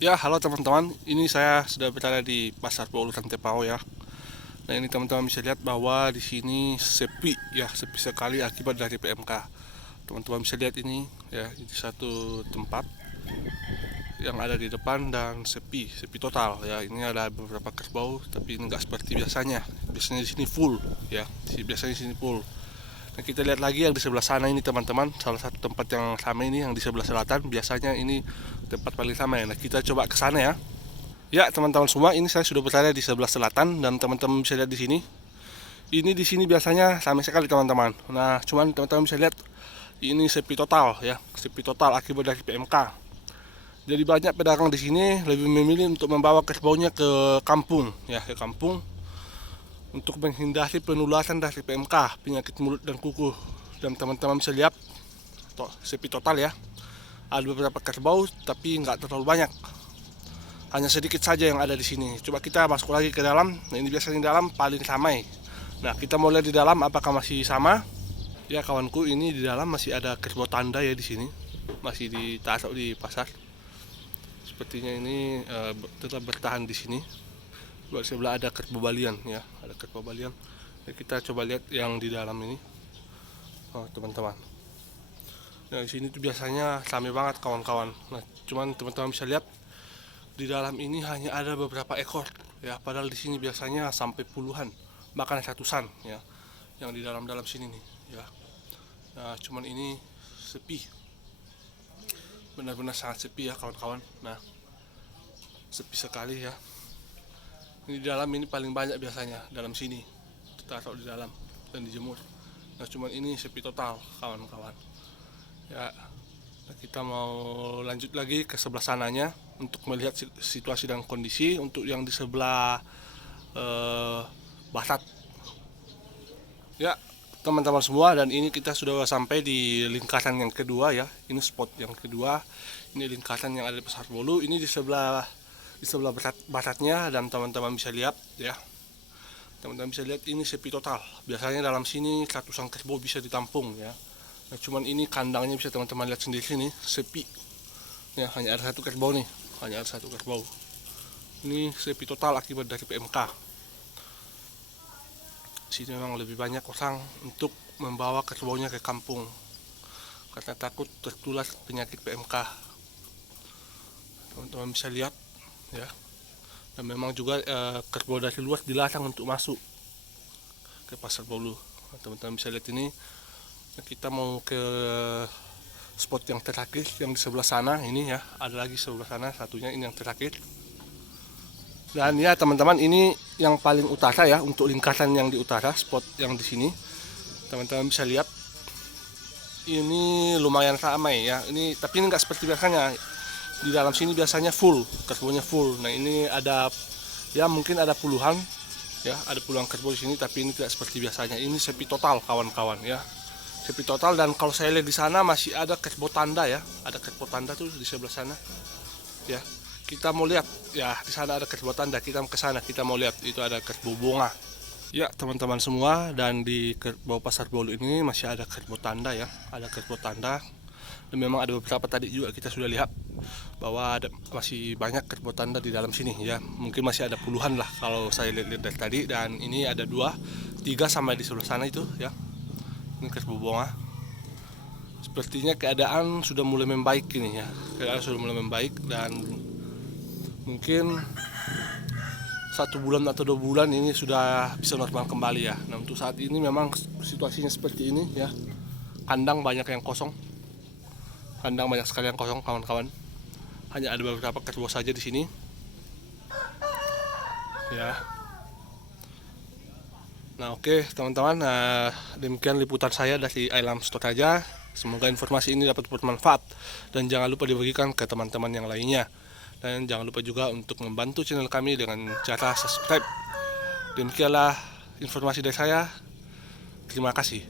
Ya, halo teman-teman. Ini saya sudah berada di Pasar Bolu Tantepao ya. Nah, ini teman-teman bisa lihat bahwa di sini sepi ya, sepi sekali akibat dari PMK. Teman-teman bisa lihat ini ya, ini satu tempat yang ada di depan dan sepi, sepi total ya. Ini ada beberapa kerbau, tapi ini nggak seperti biasanya. Biasanya di sini full ya. Biasanya di sini full. Nah, kita lihat lagi yang di sebelah sana ini teman-teman, salah satu tempat yang sama ini yang di sebelah selatan. Biasanya ini tempat paling sama ya. Nah, kita coba ke sana ya. Ya, teman-teman semua, ini saya sudah berada di sebelah selatan dan teman-teman bisa lihat di sini. Ini di sini biasanya ramai sekali teman-teman. Nah, cuman teman-teman bisa lihat ini sepi total ya, sepi total akibat dari PMK. Jadi banyak pedagang di sini lebih memilih untuk membawa kerbaunya ke kampung ya, ke kampung untuk menghindari penularan dari PMK, penyakit mulut dan kuku. Dan teman-teman bisa lihat sepi total ya. Ada beberapa kerbau tapi nggak terlalu banyak. Hanya sedikit saja yang ada di sini. Coba kita masuk lagi ke dalam. Nah, ini biasanya di dalam paling ramai. Nah, kita mau lihat di dalam apakah masih sama. Ya kawanku, ini di dalam masih ada kerbau tanda ya di sini. Masih ditaruh di pasar. Sepertinya ini tetap bertahan di sini. Buat sebelah ada kerbau balian ya, ada kerbau balian. Nah, kita coba lihat yang di dalam ini. Oh, teman-teman. Nah, di sini tuh biasanya ramai banget kawan-kawan. Nah, cuman teman-teman bisa lihat di dalam ini hanya ada beberapa ekor ya, padahal di sini biasanya sampai puluhan bahkan ratusan ya yang di dalam sini nih ya. Nah, cuman ini sepi, benar-benar sangat sepi ya kawan-kawan. Nah, sepi sekali ya. Ini di dalam ini paling banyak biasanya dalam sini, ditaruh di dalam dan dijemur. Nah, cuman ini sepi total kawan-kawan ya. Nah, kita mau lanjut lagi ke sebelah sananya untuk melihat situasi dan kondisi untuk yang di sebelah eh, barat. Ya, teman-teman semua, dan ini kita sudah sampai di lingkaran yang kedua ya. Ini spot yang kedua. Ini lingkaran yang ada di Pasar Bolu. Ini di sebelah baratnya, dan teman-teman bisa lihat ya. Teman-teman bisa lihat ini sepi total. Biasanya dalam sini ratusan kerbau bisa ditampung ya. Nah, cuman ini kandangnya bisa teman-teman lihat sendiri sini, sepi. Ya, hanya ada satu kerbau nih, hanya ada satu kerbau. Ini sepi total akibat dari PMK. Sini memang lebih banyak orang untuk membawa kerbaunya ke kampung karena takut tertular penyakit PMK. Teman-teman bisa lihat ya. Dan memang juga kerbau dari luar dilarang untuk masuk ke Pasar Bolu. Teman-teman bisa lihat ini. Kita mau ke spot yang terakhir yang di sebelah sana ini ya. Ada lagi sebelah sana satunya, ini yang terakhir. Dan ya teman-teman, ini yang paling utara ya, untuk lingkaran yang di utara, spot yang di sini. Teman-teman bisa lihat ini lumayan ramai ya. Ini tapi ini nggak seperti biasanya. Di dalam sini biasanya full, kerbaunya full. Nah, ini ada ya mungkin ada puluhan ya, ada puluhan kerbau di sini, tapi ini tidak seperti biasanya. Ini sepi total kawan-kawan ya. Sepi total, dan kalau saya lihat di sana masih ada kerbau tanda ya. Ada kerbau tanda tuh di sebelah sana. Ya. Kita mau lihat ya, di sana ada kerbau tanda. Kita ke sana, kita mau lihat itu ada kerbau bunga. Ya teman-teman semua, dan di kerbau Pasar Bolu ini masih ada kerbau tanda ya, ada kerbau tanda. Dan memang ada beberapa tadi juga kita sudah lihat bahwa ada masih banyak kerbau tanda di dalam sini ya. Mungkin masih ada puluhan lah kalau saya lihat dari tadi. Dan ini ada 2, 3 sampai di sebelah sana itu ya. Ini kerbau bunga. Sepertinya keadaan sudah mulai membaik ini ya. Keadaan sudah mulai membaik, dan mungkin 1 bulan atau 2 bulan ini sudah bisa normal kembali ya. Nah, untuk saat ini memang situasinya seperti ini ya. Kandang banyak yang kosong. Kandang banyak sekali yang kosong kawan-kawan. Hanya ada beberapa kerbau saja di sini. Ya. Nah, oke teman-teman, demikian liputan saya dari Ailam Store aja. Semoga informasi ini dapat bermanfaat, dan jangan lupa dibagikan ke teman-teman yang lainnya. Dan jangan lupa juga untuk membantu channel kami dengan cara subscribe. Demikianlah informasi dari saya. Terima kasih.